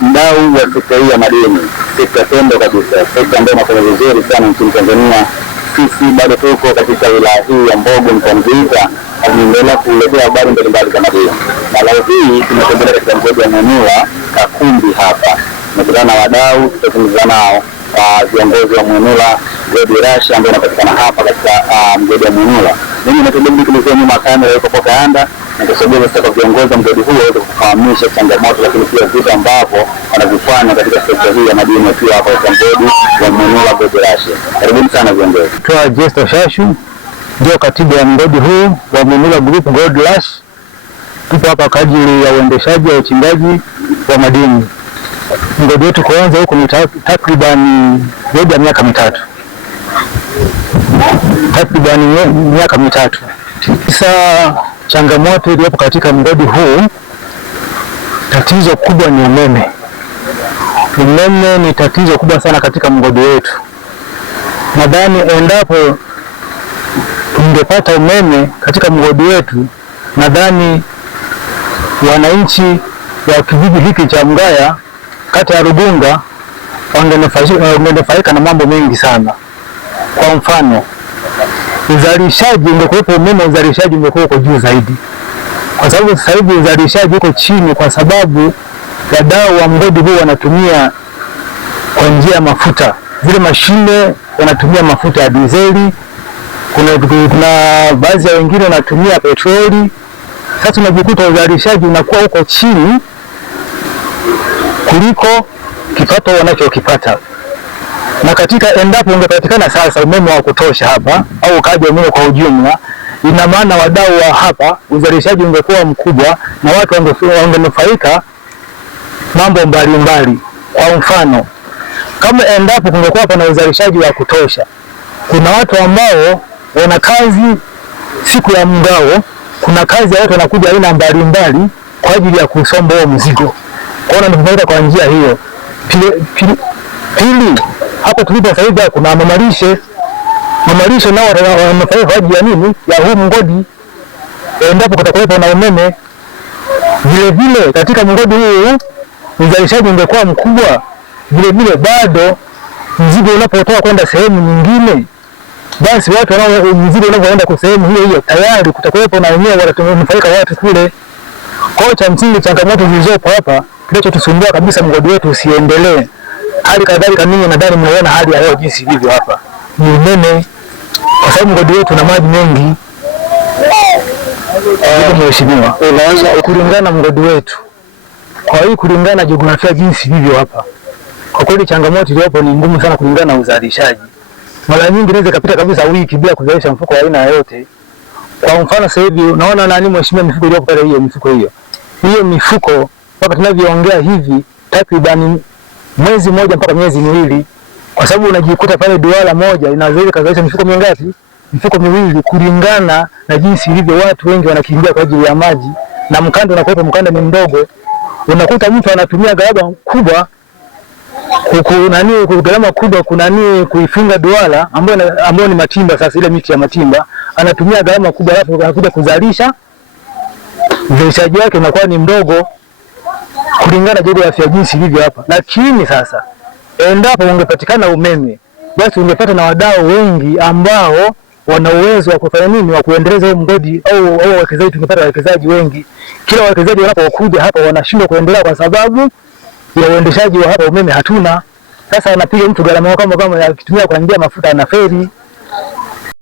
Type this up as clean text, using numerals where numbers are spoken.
mdau wa sekta hii ya madini, sekta tendo kabisa, sekta ambayo inafanya vizuri sana nchini Tanzania. Sisi bado tuko katika wilaya hii ya Mbogo mkoani Geita, tunaendelea kuletea habari mbalimbali kama hiyo. Na leo hii tumetembelea katika mgodi wa Mwenula Kakumbi hapa. Tumekutana na wadau, tutazungumza nao viongozi wa Mwenula Gold Rush ambao wanapatikana hapa katika mgodi wa Mwenula. Mimi natembea kuelekea nyuma kamera yuko kwa kaanda, na kusaidia sasa viongozi wa mgodi huu waweze kufahamisha changamoto lakini pia vitu ambavyo wanavifanya katika sekta hii ya madini wakiwa hapa katika mgodi wa Mwenula Gold Rush. Karibuni sana viongozi. Toa Jesto Shashu, ndio katibu wa mgodi huu wa Mwenula Group Gold Rush. Tupo hapa kwa ajili ya uendeshaji wa uchimbaji wa madini. Mgodi wetu kuanza huko ni takriban zaidi ya miaka mitatu. Sasa changamoto iliyopo katika mgodi huu, tatizo kubwa ni umeme. Umeme ni tatizo kubwa sana katika mgodi wetu. Nadhani endapo tungepata umeme katika mgodi wetu, nadhani wananchi wa kijiji hiki cha Mgaya kata ya Rugunga wangenufaika na mambo mengi sana. Kwa mfano, uzalishaji ungekuwepo umeme, uzalishaji ungekuwa uko juu zaidi. Kwa sababu sasa hivi uzalishaji uko chini kwa sababu wadau wa mgodi huu wanatumia kwa njia ya mafuta. Zile mashine wanatumia mafuta ya dizeli, kuna baadhi ya wengine wanatumia petroli. Sasa unajikuta uzalishaji unakuwa uko chini kuliko kipato wanachokipata. Na katika endapo ungepatikana sasa umeme wa kutosha hapa au kaja umeme kwa ujumla, ina maana wadau wa hapa uzalishaji ungekuwa mkubwa na watu wangenufaika mambo mbalimbali. Kwa mfano, kama endapo kungekuwa pana uzalishaji wa kutosha, kuna watu ambao wana kazi siku ya mgao, kuna kazi ya watu wanakuja aina mbalimbali kwa ajili ya kusomba huo mzigo. Kwa hiyo tunanufaika kwa njia hiyo. Pili, hapo tulipo sasa hivi kuna mamalishe nao wananufaika kwa ajili ya nini? Ya huu mgodi. Endapo kutakuwepo na umeme, vile vile katika mgodi huu uzalishaji ungekuwa mkubwa. Vile vile bado mzigo unapotoka kwenda sehemu nyingine, basi watu wanao mzigo unapoenda kwa sehemu hiyo hiyo tayari kutakuwepo na wenyewe watanufaika watu kule. Kwa hiyo cha msingi, changamoto zilizopo hapa, kinachotusumbua kabisa mgodi wetu usiendelee. Hali kadhalika ninyi nadhani mnaona hali ya hewa jinsi ilivyo hapa, ni umeme, kwa sababu mgodi wetu una maji mengi. Mheshimiwa, unaweza kulingana na mgodi wetu, kwa hiyo kulingana na jiografia jinsi ilivyo hapa, kwa kweli changamoto iliyopo ni ngumu sana kulingana na uzalishaji. Mara nyingi inaweza kapita kabisa wiki bila kuzalisha mfuko wa aina yoyote. Kwa mfano sasa hivi unaona nani mheshimiwa, mifuko iliyopo pale, hiyo mifuko mpaka tunavyoongea hivi takriban mwezi mmoja mpaka miezi miwili, kwa sababu unajikuta pale duara moja inaweza kuzalisha mifuko mingapi? Mifuko miwili, kulingana na jinsi ilivyo. Watu wengi wanakimbia kwa ajili ya maji na mkanda unakuwa mkanda ni mdogo. Unakuta mtu anatumia gharama kubwa kuifunga duara ambayo ni matimba. Sasa ile miti ya matimba anatumia gharama kubwa, alafu anakuja kuzalisha, uzalishaji wake unakuwa ni mdogo kulingana na jiografia jinsi ilivyo hapa. Lakini sasa endapo ungepatikana umeme, basi ungepata na wadau wengi ambao wana uwezo wa kufanya nini, wa kuendeleza huo mgodi au wawekezaji. Tungepata wawekezaji wengi. Kila wawekezaji wanapokuja hapa wanashindwa kuendelea kwa sababu ya uendeshaji wa hapa umeme hatuna. Sasa anapiga mtu gharama kama akitumia kwa njia mafuta na feri.